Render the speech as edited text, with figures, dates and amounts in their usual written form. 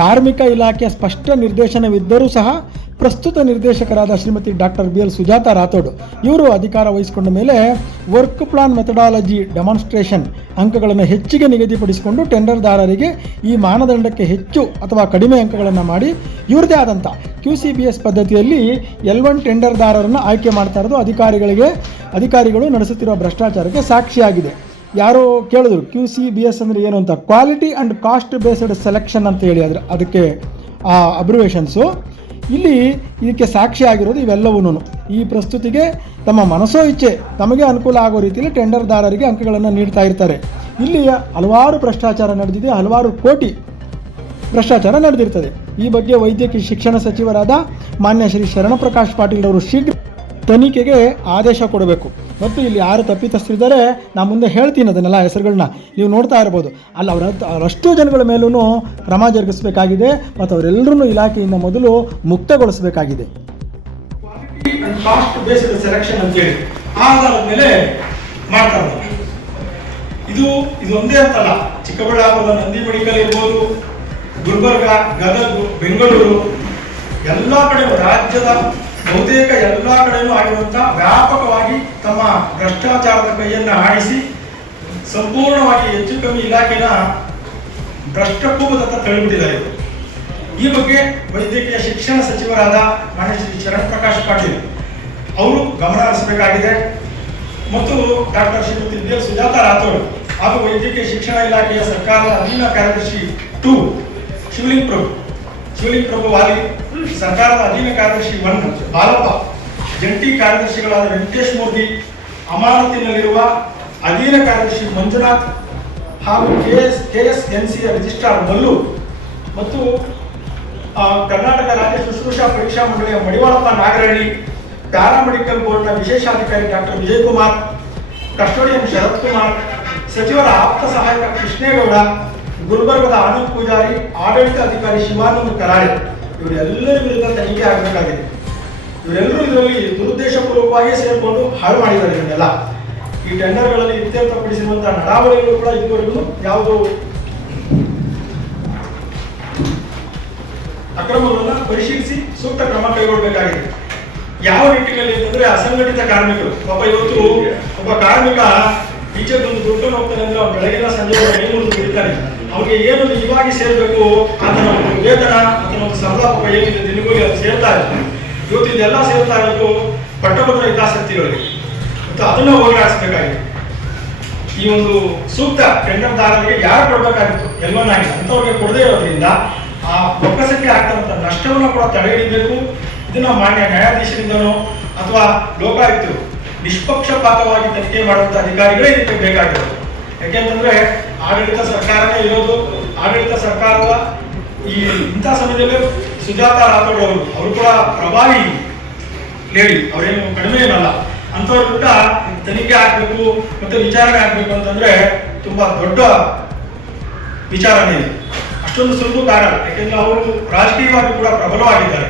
ಕಾರ್ಮಿಕ ಇಲಾಖೆಯ ಸ್ಪಷ್ಟ ನಿರ್ದೇಶನವಿದ್ದರೂ ಸಹ ಪ್ರಸ್ತುತ ನಿರ್ದೇಶಕರಾದ ಶ್ರೀಮತಿ ಡಾಕ್ಟರ್ BL ಸುಜಾತಾ ರಾಥೋಡ್ ಇವರು ಅಧಿಕಾರ ವಹಿಸಿಕೊಂಡ ಮೇಲೆ ವರ್ಕ್ ಪ್ಲಾನ್ ಮೆಥಡಾಲಜಿ ಡೆಮಾನ್ಸ್ಟ್ರೇಷನ್ ಅಂಕಗಳನ್ನು ಹೆಚ್ಚಿಗೆ ನಿಗದಿಪಡಿಸಿಕೊಂಡು ಟೆಂಡರ್ದಾರರಿಗೆ ಈ ಮಾನದಂಡಕ್ಕೆ ಹೆಚ್ಚು ಅಥವಾ ಕಡಿಮೆ ಅಂಕಗಳನ್ನು ಮಾಡಿ ಇವರದೇ ಆದಂಥ QCBS ಪದ್ಧತಿಯಲ್ಲಿ L1 ಟೆಂಡರ್ದಾರರನ್ನು ಆಯ್ಕೆ ಮಾಡ್ತಾ ಇರೋದು ಅಧಿಕಾರಿಗಳು ನಡೆಸುತ್ತಿರುವ ಭ್ರಷ್ಟಾಚಾರಕ್ಕೆ ಸಾಕ್ಷಿಯಾಗಿದೆ. ಯಾರೋ ಕೇಳಿದ್ರು QCBS ಅಂದರೆ ಏನು ಅಂತ, quality and cost based selection ಅಂತ ಹೇಳಿ ಅದಕ್ಕೆ ಅಬ್ರಿವೇಷನ್ಸು. ಇಲ್ಲಿ ಇದಕ್ಕೆ ಸಾಕ್ಷಿ ಆಗಿರೋದು ಇವೆಲ್ಲವೂ ಈ ಪ್ರಸ್ತುತಿಗೆ ತಮ್ಮ ಮನಸೋ ಇಚ್ಛೆ ತಮಗೆ ಅನುಕೂಲ ಆಗೋ ರೀತಿಯಲ್ಲಿ ಟೆಂಡರ್ದಾರರಿಗೆ ಅಂಕಗಳನ್ನು ನೀಡ್ತಾ ಇರ್ತಾರೆ. ಇಲ್ಲಿ ಹಲವಾರು ಭ್ರಷ್ಟಾಚಾರ ನಡೆದಿದೆ, ಹಲವಾರು ಕೋಟಿ ಭ್ರಷ್ಟಾಚಾರ ನಡೆದಿರ್ತದೆ. ಈ ಬಗ್ಗೆ ವೈದ್ಯಕೀಯ ಶಿಕ್ಷಣ ಸಚಿವರಾದ ಮಾನ್ಯ ಶ್ರೀ ಶರಣಪ್ರಕಾಶ್ ಪಾಟೀಲ್ ಅವರು ಶೀಘ್ರ ತನಿಖೆಗೆ ಆದೇಶ ಕೊಡಬೇಕು. ಮತ್ತು ಇಲ್ಲಿ ಯಾರು ತಪ್ಪಿತಸ್ಥರಿದ್ದಾರೆ ನಾನು ಮುಂದೆ ಹೇಳ್ತೀನಿ, ಅದನ್ನೆಲ್ಲ ಹೆಸರುಗಳನ್ನ ನೀವು ನೋಡ್ತಾ ಇರ್ಬೋದು. ಅಲ್ಲಿ ಅವರಷ್ಟು ಜನಗಳ ಮೇಲೂ ಕ್ರಮ ಜರುಗಿಸಬೇಕಾಗಿದೆ ಮತ್ತು ಅವರೆಲ್ಲರೂ ಇಲಾಖೆಯಿಂದ ಮೊದಲು ಮುಕ್ತಗೊಳಿಸಬೇಕಾಗಿದೆ. ಕಾಸ್ಟ್ ಬೇಸ್ಡ್ ಸೆಲೆಕ್ಷನ್ ಅಂತೇಳಿ ಆಧಾರದ ಮೇಲೆ ಮಾಡ್ತಾ ಇದ್ದಾರೆ. ಇದು ಒಂದೇ ಅಂತಲ್ಲ, ಚಿಕ್ಕಬಳ್ಳಾಪುರದ ನಂದಿ ಮೆಡಿಕಲ್ ಇರ್ಬೋದು, ಗುಲ್ಬರ್ಗ, ಗದಗ, ಬೆಂಗಳೂರು ಎಲ್ಲ ಕಡೆ ರಾಜ್ಯದ ಬಹುತೇಕ ಎಲ್ಲ ಕಡೆಯೂ ಆಗಿರುವಂಥ ವ್ಯಾಪಕವಾಗಿ ತಮ್ಮ ಭ್ರಷ್ಟಾಚಾರದ ಕೈಯನ್ನು ಆಡಿಸಿ ಸಂಪೂರ್ಣವಾಗಿ ಹೆಚ್ಚು ಕಮ್ಮಿ ಇಲಾಖೆನ ಭ್ರಷ್ಟಕೂಪದತ್ತ ತಳ್ಳಿಬಿಟ್ಟಿದ್ದಾರೆ. ಈ ಬಗ್ಗೆ ವೈದ್ಯಕೀಯ ಶಿಕ್ಷಣ ಸಚಿವರಾದ ಮಾನ್ಯ ಶ್ರೀ ಶರಣಪ್ರಕಾಶ್ ಪಾಟೀಲ್ ಅವರು ಗಮನ ಹರಿಸಬೇಕಾಗಿದೆ. ಮತ್ತು ಡಾಕ್ಟರ್ ಶ್ರೀಮತಿ BL ಸುಜಾತಾ ರಾಥೋಡ್ ಹಾಗೂ ವೈದ್ಯಕೀಯ ಶಿಕ್ಷಣ ಇಲಾಖೆಯ ಸರ್ಕಾರದ ಅಧೀನ ಕಾರ್ಯದರ್ಶಿ 2 ಶಿವಲಿಂಗ್ ಪ್ರಭು ವಾಲಿ, ಸರ್ಕಾರದ ಅಧೀನ ಕಾರ್ಯದರ್ಶಿ 1 ಬಾಲಪ್ಪ, ಜಂಟಿ ಕಾರ್ಯದರ್ಶಿಗಳಾದ ವೆಂಕಟೇಶ್ ಮೂರ್ತಿ, ಅಮಾನತಿನಲ್ಲಿರುವ ಅಧೀನ ಕಾರ್ಯದರ್ಶಿ ಮಂಜುನಾಥ್ ಹಾಗೂ KSNC ರಿಜಿಸ್ಟ್ರಾರ್ ಮಲ್ಲು ಮತ್ತು ಕರ್ನಾಟಕ ರಾಜ್ಯ ಶುಶ್ರೂಷಾ ಪರೀಕ್ಷಾ ಮಂಡಳಿಯ ಮಡಿವಾಳಪ್ಪ ನಾಗರಹಳ್ಳಿ, ಪ್ಯಾರಾಮೆಡಿಕಲ್ ಬೋರ್ಡ್ನ ವಿಶೇಷಾಧಿಕಾರಿ ಡಾಕ್ಟರ್ ವಿಜಯಕುಮಾರ್, ಕಸ್ಟೋಡಿಯನ್ ಶರತ್ ಕುಮಾರ್, ಸಚಿವರ ಆಪ್ತ ಸಹಾಯಕ ಕೃಷ್ಣೇಗೌಡ, ಗುಲ್ಬರ್ಗದ ಆನಂದ್ ಪೂಜಾರಿ, ಆಡಳಿತ ಅಧಿಕಾರಿ ಶಿವಾನಂದ ಕರಾಳೆ ಇವರೆಲ್ಲರ ವಿರುದ್ಧ ತನಿಖೆ ಆಗಬೇಕಾಗಿದೆ. ಇವರೆಲ್ಲರೂ ಇದರಲ್ಲಿ ದುರುದ್ದೇಶಪೂರ್ವಕವಾಗಿ ಸೇರಿಕೊಂಡು ಹಾಳು ಮಾಡಿದ್ದಾರೆ. ಇದನ್ನೆಲ್ಲ ಈ ಟೆಂಡರ್ಗಳಲ್ಲಿ ಇತ್ಯರ್ಥಪಡಿಸಿರುವಂತಹ ನಡಾವಳಿಗಳು ಕೂಡ ಇದುವರೆಗೂ ಯಾವುದೋ ಅಕ್ರಮಗಳನ್ನು ಪರಿಶೀಲಿಸಿ ಸೂಕ್ತ ಕ್ರಮ ಕೈಗೊಳ್ಳಬೇಕಾಗಿದೆ. ಯಾವ ನಿಟ್ಟಿನಲ್ಲಿ ಅಂತಂದ್ರೆ ಅಸಂಘಟಿತ ಕಾರ್ಮಿಕರು, ಇವತ್ತು ಒಬ್ಬ ಕಾರ್ಮಿಕ ಈಚೆ ಒಂದು ದುಡ್ಡು ಹೋಗ್ತಾನೆ ಅಂದ್ರೆ ಅವ್ನು ಬೆಳಗಿನ ಸಂಜೆ ಮೈಮೂರು ದುಡಿತಾನೆ, ಅವ್ರಿಗೆ ಏನು ನಿಜವಾಗಿ ಸೇರ್ಬೇಕು ಆತನ ಒಂದು ವೇತನ, ಆತನ ಒಂದು ಸಂಬಳ ಏನಿದೆ ದಿನಗಳಿಗೆ ಅದು ಸೇರ್ತಾ ಇದೆ. ಇವತ್ತು ಇದೆಲ್ಲ ಸೇರ್ತಾ ಇರೋದು ಪಟ್ಟಭದ್ರ ಹಿತಾಸಕ್ತಿಗಳಿಗೆ ಮತ್ತು ಅದನ್ನ ಹೋಗಲಾಡಿಸಬೇಕಾಗಿದೆ. ಈ ಒಂದು ಸೂಕ್ತ ಟೆಂಡರ್ದಾರರಿಗೆ ಯಾರು ಕೊಡಬೇಕಾಗಿತ್ತು L1 ಆಗಿ ಅಂತವ್ರಿಗೆ ಕೊಡದೇ ಇರೋದ್ರಿಂದ ಆ ಬೊಕ್ಕಸಕ್ಕೆ ಆಗ್ತಕ್ಕಂಥ ನಷ್ಟವನ್ನು ಕೂಡ ತಡೆ ಹಿಡಿಬೇಕು. ಇದನ್ನ ಮಾನ್ಯ ನ್ಯಾಯಾಧೀಶರಿಂದನೋ ಅಥವಾ ಲೋಕಾಯುಕ್ತರು ನಿಷ್ಪಕ್ಷಪಾತವಾಗಿ ತನಿಖೆ ಮಾಡುವಂಥ ಅಧಿಕಾರಿಗಳೇ ಇದಕ್ಕೆ ಬೇಕಾಗಿರೋದು. ಯಾಕೆಂತಂದ್ರೆ ಆಡಳಿತ ಸರ್ಕಾರನೇ ಇರೋದು. ಆಡಳಿತ ಸರ್ಕಾರದ ಇಂಥ ಸಮಯದಲ್ಲಿ ಸುಜಾತಾ ರಾಥೋಡ್ ಅವರು ಕೂಡ ಪ್ರಭಾವಿ ಲೇಡಿ, ಅವರೇನು ಕಡಿಮೆ ಏನಲ್ಲ. ಅಂಥವ್ರು ಕೂಡ ತನಿಖೆ ಆಗಬೇಕು ಮತ್ತು ವಿಚಾರಣೆ ಆಗಬೇಕು ಅಂತಂದ್ರೆ ತುಂಬಾ ದೊಡ್ಡ ವಿಚಾರಣೆ ಇದೆ. ಅಷ್ಟೊಂದು ಸುಲಭ ಆಗಲ್ಲ. ಯಾಕೆಂದ್ರೆ ಅವರು ರಾಜಕೀಯವಾಗಿ ಕೂಡ ಪ್ರಬಲವಾಗಿದ್ದಾರೆ.